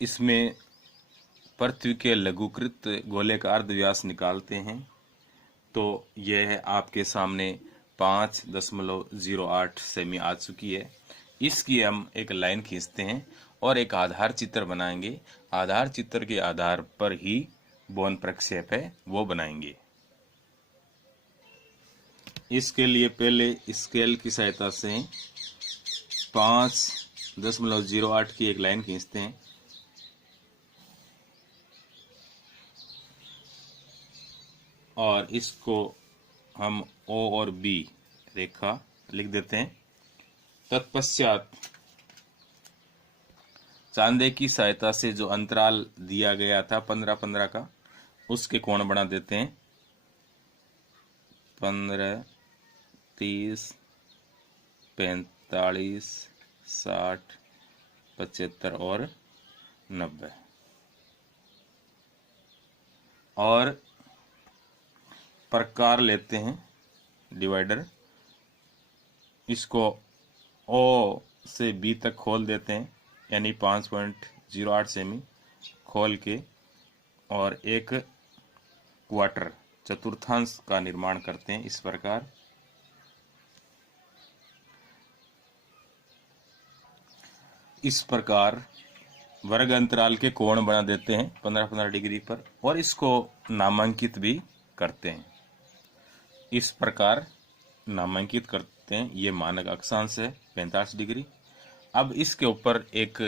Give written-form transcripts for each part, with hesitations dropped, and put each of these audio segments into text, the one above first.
इसमें पृथ्वी के लघुकृत गोले का अर्धव्यास निकालते हैं तो यह आपके सामने 5.08 सेमी आ चुकी है। इसकी हम एक लाइन खींचते हैं और एक आधार चित्र बनाएंगे। आधार चित्र के आधार पर ही बौन प्रक्षेप है वो बनाएंगे। इसके लिए पहले स्केल की सहायता से 5.08 की एक लाइन खींचते हैं और इसको हम O और B रेखा लिख देते हैं। तत्पश्चात चांदे की सहायता से जो अंतराल दिया गया था 15-15 का, उसके कोण बना देते हैं। 15, 30, 45, 60, 75 और 90 और प्रकार लेते हैं डिवाइडर। इसको O से B तक खोल देते हैं, यानी 5.08 सेमी खोल के, और एक क्वार्टर चतुर्थांश का निर्माण करते हैं इस प्रकार। इस प्रकार वर्ग अंतराल के कोण बना देते हैं 15-15 डिग्री पर और इसको नामांकित भी करते हैं। इस प्रकार नामांकित करते हैं। ये मानक अक्षांश है 45 डिग्री। अब इसके ऊपर एक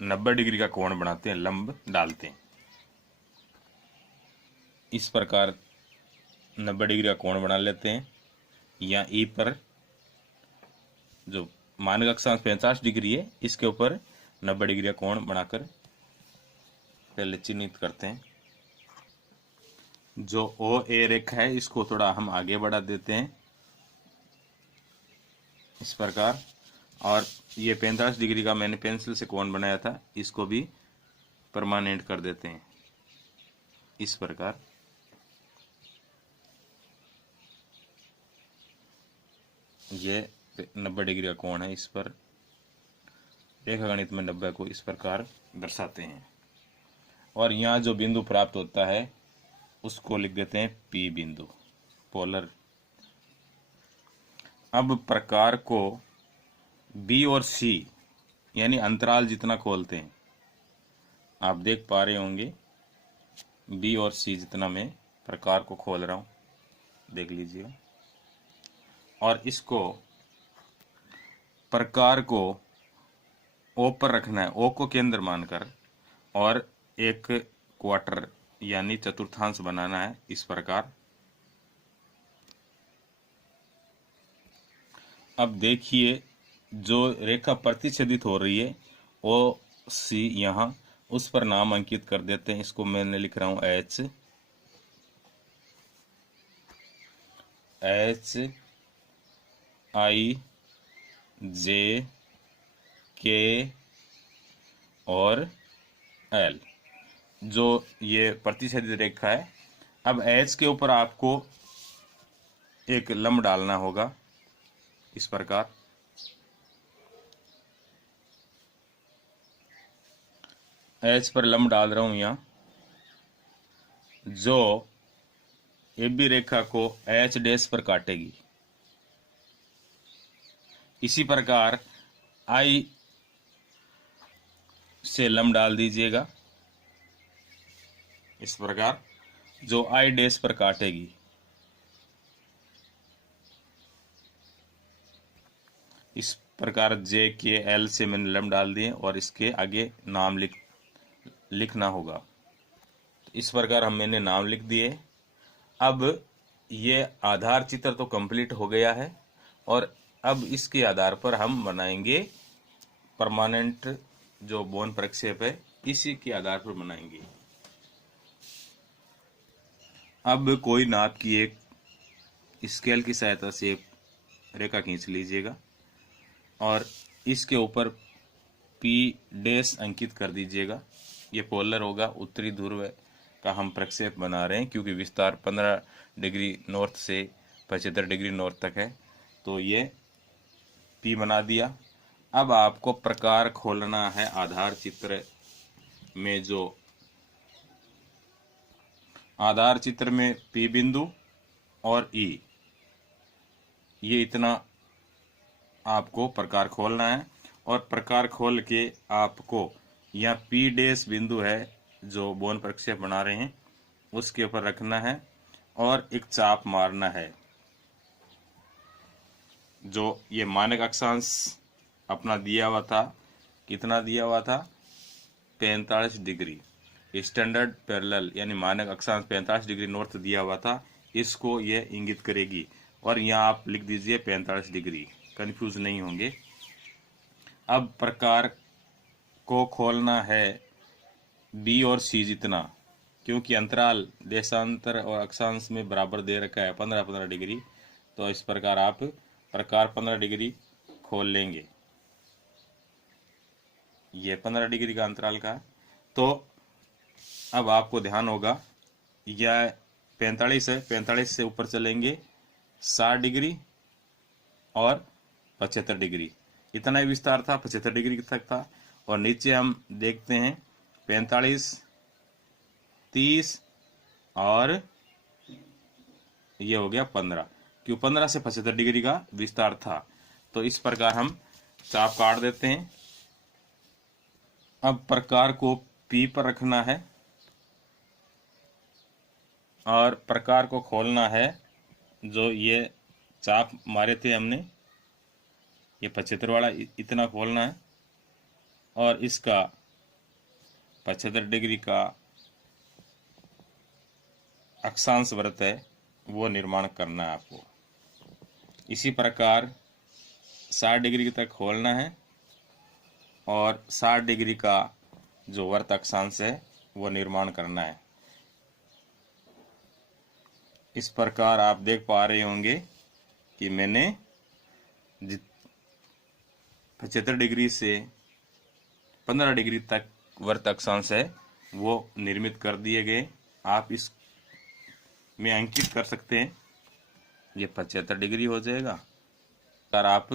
90 डिग्री का कोण बनाते हैं, लंब डालते हैं। इस प्रकार 90 डिग्री का कोण बना लेते हैं। या ई पर जो मानक अक्षांश 50 डिग्री है, इसके ऊपर 90 डिग्री का कोण बनाकर पहले चिन्हित करते हैं। जो ओ ए रेखा है इसको थोड़ा हम आगे बढ़ा देते हैं इस प्रकार, और ये 45 डिग्री का मैंने पेंसिल से कोण बनाया था, इसको भी परमानेंट कर देते हैं इस प्रकार। ये 90 डिग्री का कोण है। इस पर रेखागणित में 90 को इस प्रकार दर्शाते हैं और यहाँ जो बिंदु प्राप्त होता है उसको लिख देते हैं P बिंदु, पोलर। अब प्रकार को B और C यानी अंतराल जितना खोलते हैं, आप देख पा रहे होंगे B और C जितना मैं प्रकार को खोल रहा हूं, देख लीजिए। और इसको प्रकार को O पर रखना है, O को केंद्र मानकर, और एक क्वार्टर यानी चतुर्थांश बनाना है इस प्रकार। अब देखिए जो रेखा प्रतिच्छेदित हो रही है ओ सी, यहाँ उस पर नाम अंकित कर देते हैं। इसको मैंने लिख रहा हूं H, I, J, K और L, जो ये प्रतिच्छेदित रेखा है। अब H के ऊपर आपको एक लंब डालना होगा इस प्रकार। H पर लंब डाल रहा हूं यहाँ, जो AB रेखा को H डैश पर काटेगी। इसी प्रकार I से लंब डाल दीजिएगा इस प्रकार, जो I डैश पर काटेगी। इस प्रकार J के L से मैंने लंब डाल दिए और इसके आगे नाम लिखना होगा। इस प्रकार मैंने नाम लिख दिए। अब ये आधार चित्र तो कंप्लीट हो गया है और अब इसके आधार पर हम बनाएंगे परमानेंट जो बौन प्रक्षेप है, इसी के आधार पर बनाएंगे। अब कोई नाप की एक स्केल की सहायता से एक रेखा खींच लीजिएगा और इसके ऊपर P डैश अंकित कर दीजिएगा। ये पोलर होगा, उत्तरी ध्रुव का हम प्रक्षेप बना रहे हैं क्योंकि विस्तार 15 डिग्री नॉर्थ से 75 डिग्री नॉर्थ तक है, तो ये P बना दिया। अब आपको प्रकार खोलना है आधार चित्र में जो आधार चित्र में P बिंदु और E, ये इतना आपको प्रकार खोलना है। और प्रकार खोल के आपको यहाँ P डैश बिंदु है जो बौन प्रक्षेप बना रहे हैं उसके ऊपर रखना है और एक चाप मारना है। जो ये मानक अक्षांश अपना दिया हुआ था, कितना दिया हुआ था, 45 डिग्री। स्टैंडर्ड पैरेलल यानी मानक अक्षांश 45 डिग्री नॉर्थ दिया हुआ था, इसको ये इंगित करेगी। और यहाँ आप लिख दीजिए 45 डिग्री, कंफ्यूज नहीं होंगे। अब प्रकार को खोलना है बी और सी जितना, क्योंकि अंतराल देशांतर और अक्षांश में बराबर दे रखा है 15-15 डिग्री। तो इस प्रकार आप प्रकार 15 डिग्री खोल लेंगे। ये 15 डिग्री का अंतराल का। तो अब आपको ध्यान होगा यह 45 है, 45 से ऊपर चलेंगे 60 डिग्री और 75 डिग्री, इतना ही विस्तार था, 75 डिग्री तक था। और नीचे हम देखते हैं 45, 30 और ये हो गया 15, क्यों 15 से 75 डिग्री का विस्तार था। तो इस प्रकार हम चाप काट देते हैं। अब प्रकार को P पर रखना है और प्रकार को खोलना है। जो ये चाप मारे थे हमने, ये 75 वाला इतना खोलना है और इसका 75 डिग्री का अक्षांश वृत्त है वो निर्माण करना है आपको। इसी प्रकार 60 डिग्री तक खोलना है और 60 डिग्री का जो वृत्त अक्षांश है वो निर्माण करना है। इस प्रकार आप देख पा रहे होंगे कि मैंने 75 डिग्री से 15 डिग्री तक वृत्त अक्षांश है वो निर्मित कर दिए गए। आप इस में अंकित कर सकते हैं, ये 75 डिग्री हो जाएगा। अगर आप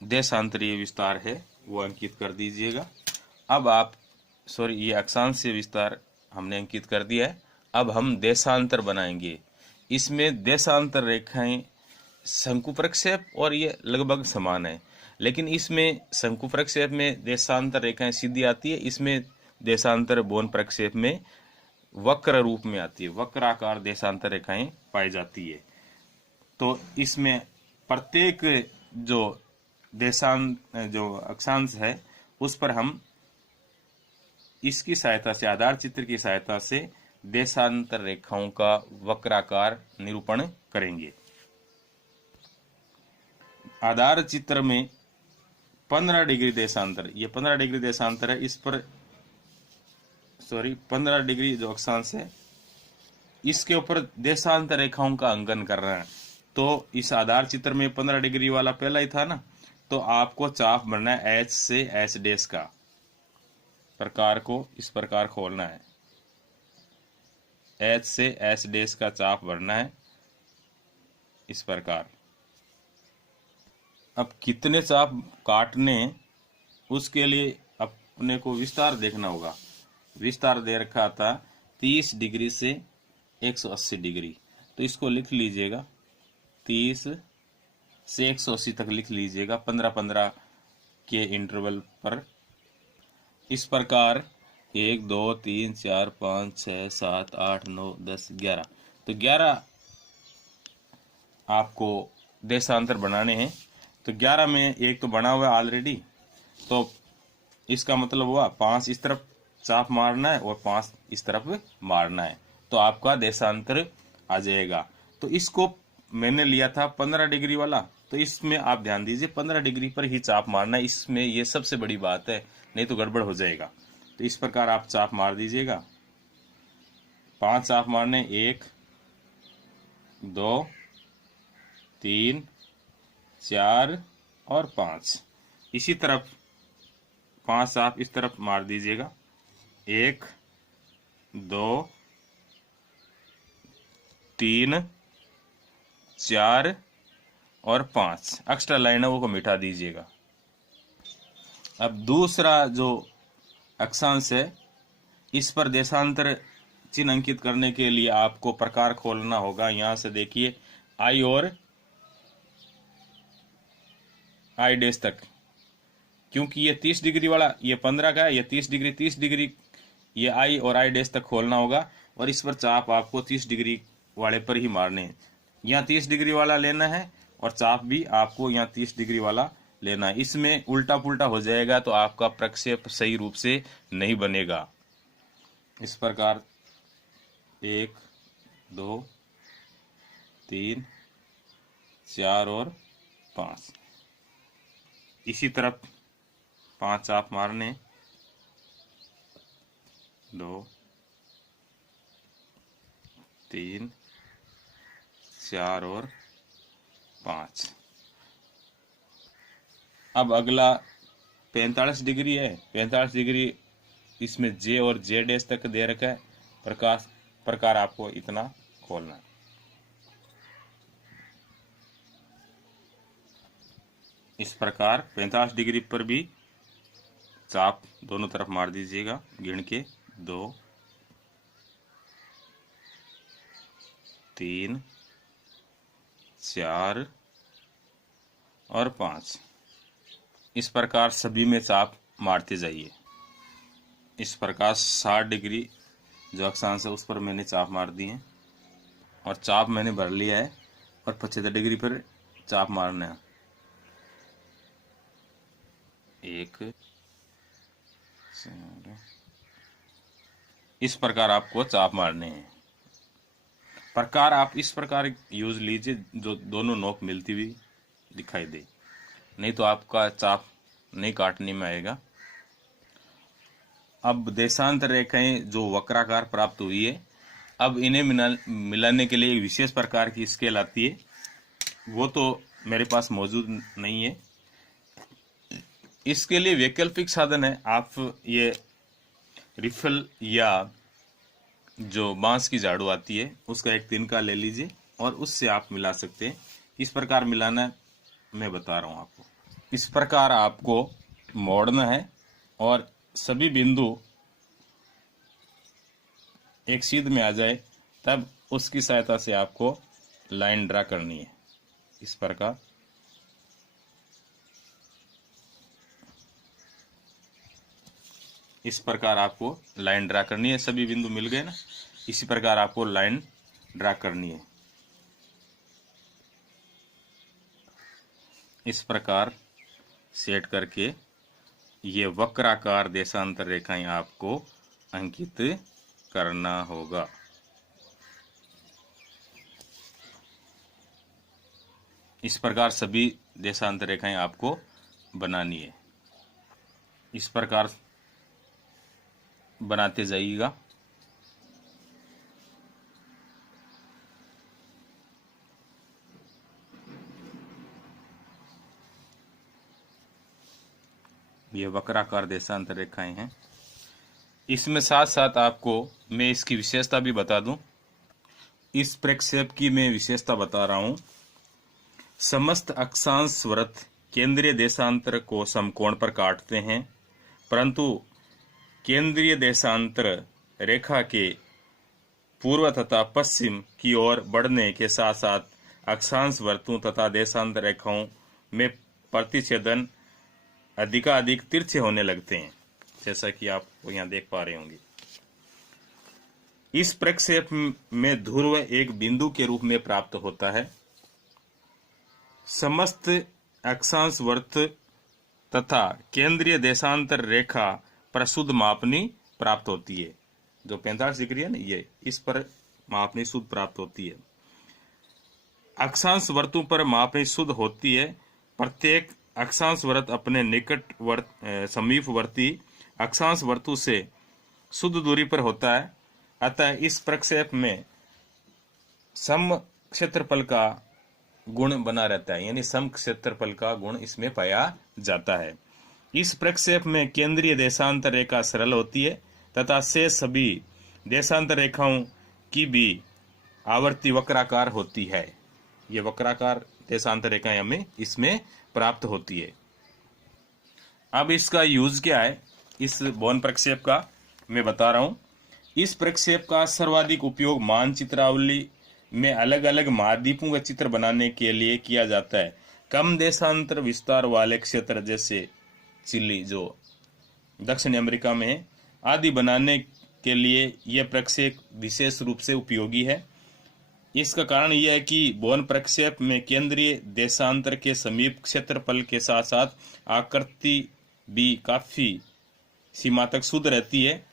देशांतरीय विस्तार है वो अंकित कर दीजिएगा। अब आप ये अक्षांशीय विस्तार हमने अंकित कर दिया है। अब हम देशांतर बनाएंगे। इसमें देशांतर रेखाएं शंकु प्रक्षेप और ये लगभग समान है, लेकिन इसमें शंकु प्रक्षेप में देशांतर रेखाएं सीधी आती है, इसमें देशांतर बौन प्रक्षेप में वक्र रूप में आती है, वक्राकार देशांतर रेखाएं पाई जाती है। तो इसमें प्रत्येक जो जो अक्षांश है उस पर हम इसकी सहायता से, आधार चित्र की सहायता से देशांतर रेखाओं का वक्राकार निरूपण करेंगे। आधार चित्र में 15 डिग्री देशांतर, ये 15 डिग्री देशांतर है, इस पर 15 डिग्री जो अक्षांश है इसके ऊपर देशांतर रेखाओं का अंकन कर रहे हैं। तो इस आधार चित्र में 15 डिग्री वाला पहला ही था ना, तो आपको चाप भरना है H से H डैश का। प्रकार को इस प्रकार खोलना है, H से H डैश का चाप भरना है इस प्रकार। अब कितने चाप काटने उसके लिए अपने को विस्तार देखना होगा। विस्तार दे रखा था 30 डिग्री से 180 डिग्री, तो इसको लिख लीजिएगा 30 से 180 तक लिख लीजिएगा 15-15 के इंटरवल पर। इस प्रकार 1 2 3 4 5 6 7 8 9 10 11, तो 11 आपको देशांतर बनाने हैं। तो 11 में एक तो बना हुआ है ऑलरेडी, तो इसका मतलब हुआ 5 इस तरफ चाप मारना है और 5 इस तरफ मारना है, तो आपका देशांतर आ जाएगा। तो इसको मैंने लिया था 15 डिग्री वाला, तो इसमें आप ध्यान दीजिए 15 डिग्री पर ही चाप मारना है। इसमें ये सबसे बड़ी बात है, नहीं तो गड़बड़ हो जाएगा। तो इस प्रकार आप चाप मार दीजिएगा। 5 चाप मारने, 1 2 3 4 और 5। इसी तरफ 5 चाप इस तरफ मार दीजिएगा, 1 2 3 4 और 5। एक्स्ट्रा लाइनों को मिटा दीजिएगा। अब दूसरा जो अक्षांश है। इस पर देशांतर चिन्ह अंकित करने के लिए आपको प्रकार खोलना होगा। यहां से देखिए आई और आई डैश तक, क्योंकि ये 30 डिग्री वाला ये 15 का है, ये 30 डिग्री ये आई और आई डैश तक खोलना होगा। और इस पर चाप आपको 30 डिग्री वाले पर ही मारने हैं। यहाँ 30 डिग्री वाला लेना है और चाप भी आपको यहाँ 30 डिग्री वाला लेना है। इसमें उल्टा पुल्टा हो जाएगा तो आपका प्रक्षेप सही रूप से नहीं बनेगा। इस प्रकार 1 2 3 4 और 5, इसी तरफ 5 चाप मारने, 2 3 4 और 5। अब अगला 45 डिग्री है। 45 डिग्री इसमें जे और जे डैश तक दे रखा है। प्रकार आपको इतना खोलना है। इस प्रकार 45 डिग्री पर भी चाप दोनों तरफ मार दीजिएगा, गिन के 2 3 4 और 5। इस प्रकार सभी में चाप मारते जाइए। इस प्रकार 60 डिग्री जो अक्षांश है उस पर मैंने चाप मार दी है और चाप मैंने भर लिया है। और 75 डिग्री पर चाप मारना है। 1 4, इस प्रकार आपको चाप मारने हैं। प्रकार आप इस प्रकार यूज लीजिए जो दोनों नोक मिलती हुई दिखाई दे, नहीं तो आपका चाप नहीं काटने में आएगा। अब देशांतर रेखाएं जो वक्राकार प्राप्त हुई है, अब इन्हें मिलाने के लिए विशेष प्रकार की स्केल आती है, वो तो मेरे पास मौजूद नहीं है। इसके लिए वैकल्पिक साधन है। आप ये रिफल या जो बांस की झाड़ू आती है उसका एक तिनका ले लीजिए और उससे आप मिला सकते हैं। इस प्रकार मिलाना मैं बता रहा हूं आपको। इस प्रकार आपको मोड़ना है और सभी बिंदु एक सीध में आ जाए, तब उसकी सहायता से आपको लाइन ड्रा करनी है। इस प्रकार आपको लाइन ड्रा करनी है। सभी बिंदु मिल गए ना, इसी प्रकार आपको लाइन ड्रा करनी है। इस प्रकार सेट करके ये वक्राकार देशांतर रेखाएं आपको अंकित करना होगा। इस प्रकार सभी देशांतर रेखाएं आपको बनानी है। इस प्रकार बनाते जाइएगा। ये वक्राकार देशांतर रेखाएं हैं। इसमें साथ साथ आपको मैं इसकी विशेषता भी बता दूं। इस प्रक्षेप की मैं विशेषता बता रहा हूं। समस्त अक्षांश वृत्त केंद्रीय देशांतर को समकोण पर काटते हैं, परंतु केंद्रीय देशांतर रेखा के पूर्व तथा पश्चिम की ओर बढ़ने के साथ साथ अक्षांश वृत्तों तथा देशांतर रेखाओं में प्रतिच्छेदन अधिकाधिक तिरछे होने लगते हैं, जैसा कि आप यहाँ देख पा रहे होंगे। इस प्रक्षेप में ध्रुव एक बिंदु के रूप में प्राप्त होता है। समस्त अक्षांश वृत्त तथा केंद्रीय देशांतर रेखा पर शुद्ध मापनी प्राप्त होती है। जो 45 डिग्री है ना, ये इस पर मापनी शुद्ध प्राप्त होती है। अक्षांश वृत्तों पर मापनी शुद्ध होती है। प्रत्येक अक्षांश वृत्त अपने निकट समीपवर्ती अक्षांश वृत्तों से शुद्ध दूरी पर होता है। अतः इस प्रक्षेप में सम क्षेत्रफल का गुण बना रहता है, यानी सम क्षेत्रफल का गुण इसमें पाया जाता है। इस प्रक्षेप में केंद्रीय देशांतर रेखा सरल होती है तथा शेष सभी देशांतर रेखाओं की भी आवर्ती वक्राकार होती है। ये वक्राकार देशांतर रेखाएं हमें इसमें प्राप्त होती है। अब इसका यूज क्या है? इस बॉन प्रक्षेप का मैं बता रहा हूँ। इस प्रक्षेप का सर्वाधिक उपयोग मानचित्रावली में अलग अलग महाद्वीपों का चित्र बनाने के लिए किया जाता है। कम देशांतर विस्तार वाले क्षेत्र जैसे चिली, जो दक्षिण अमेरिका में है, आदि बनाने के लिए यह प्रक्षेप विशेष रूप से उपयोगी है। इसका कारण यह है कि बॉन प्रक्षेप में केंद्रीय देशांतर के समीप क्षेत्रफल के साथ साथ आकृति भी काफी सीमा तक शुद्ध रहती है।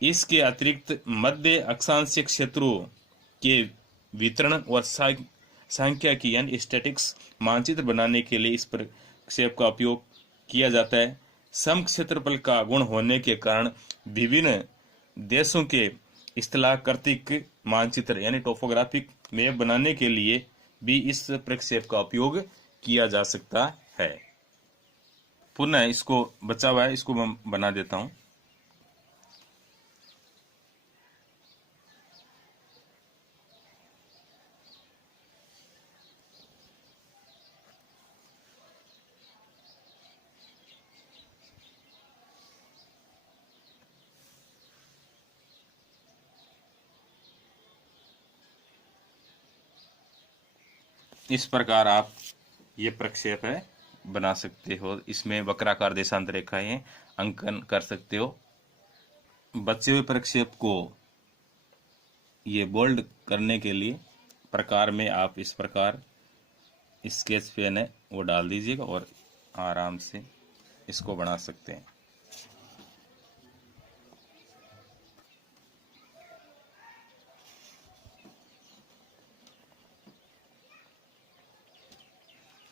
इसके अतिरिक्त मध्य अक्षांशीय क्षेत्रों के वितरण और सांख्यिकी यानी स्टैटिक्स मानचित्र बनाने के लिए इस प्रक्षेप का उपयोग किया जाता है। सम क्षेत्रफल का गुण होने के कारण विभिन्न देशों के स्थलाकृतिक मानचित्र यानी टोपोग्राफिक मैप बनाने के लिए भी इस प्रक्षेप का उपयोग किया जा सकता है। पुनः इसको बचा हुआ है, इसको मैं बना देता हूं। इस प्रकार आप ये प्रक्षेप है बना सकते हो। इसमें वक्राकार देशांतर रेखाएं अंकन कर सकते हो। बचे हुए प्रक्षेप को ये बोल्ड करने के लिए प्रकार में आप इस प्रकार स्केच पेन है वो डाल दीजिएगा और आराम से इसको बना सकते हैं।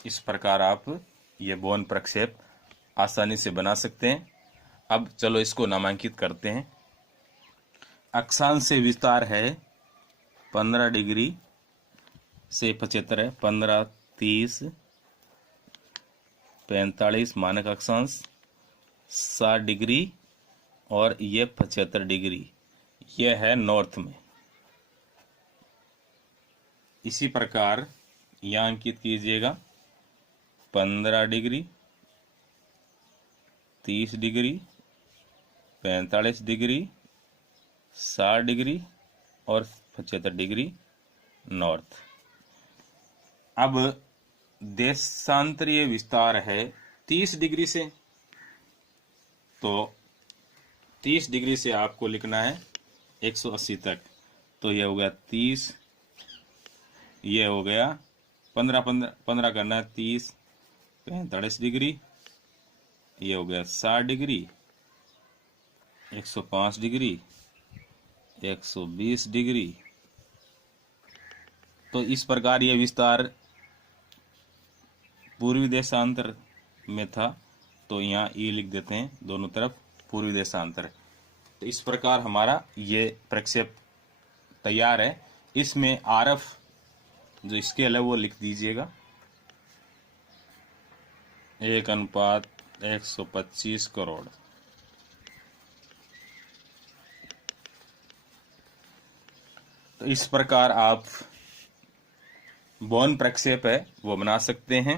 इस प्रकार आप ये बॉन प्रक्षेप आसानी से बना सकते हैं। अब चलो इसको नामांकित करते हैं। अक्षांश से विस्तार है 15 डिग्री से 75 है, 15, 30, 45 मानक अक्षांश, 60 डिग्री और ये 75 डिग्री, ये है नॉर्थ में। इसी प्रकार यहाँ अंकित कीजिएगा 15 डिग्री, 30 डिग्री, 45 डिग्री, 60 डिग्री और 75 डिग्री नॉर्थ। अब देशांतरीय विस्तार है 30 डिग्री से, तो 30 डिग्री से आपको लिखना है 180 तक। तो ये हो गया 30, ये हो गया 15 करना है, 30, 45 डिग्री, ये हो गया 60 डिग्री, 105 डिग्री, 120 डिग्री। तो इस प्रकार यह विस्तार पूर्वी देशांतर में था, तो यहाँ ई लिख देते हैं दोनों तरफ पूर्वी देशांतर। तो इस प्रकार हमारा ये प्रक्षेप तैयार है। इसमें आरएफ जो स्केल है वो लिख दीजिएगा 1:125 करोड़। तो इस प्रकार आप बॉन प्रक्षेप है वो बना सकते हैं।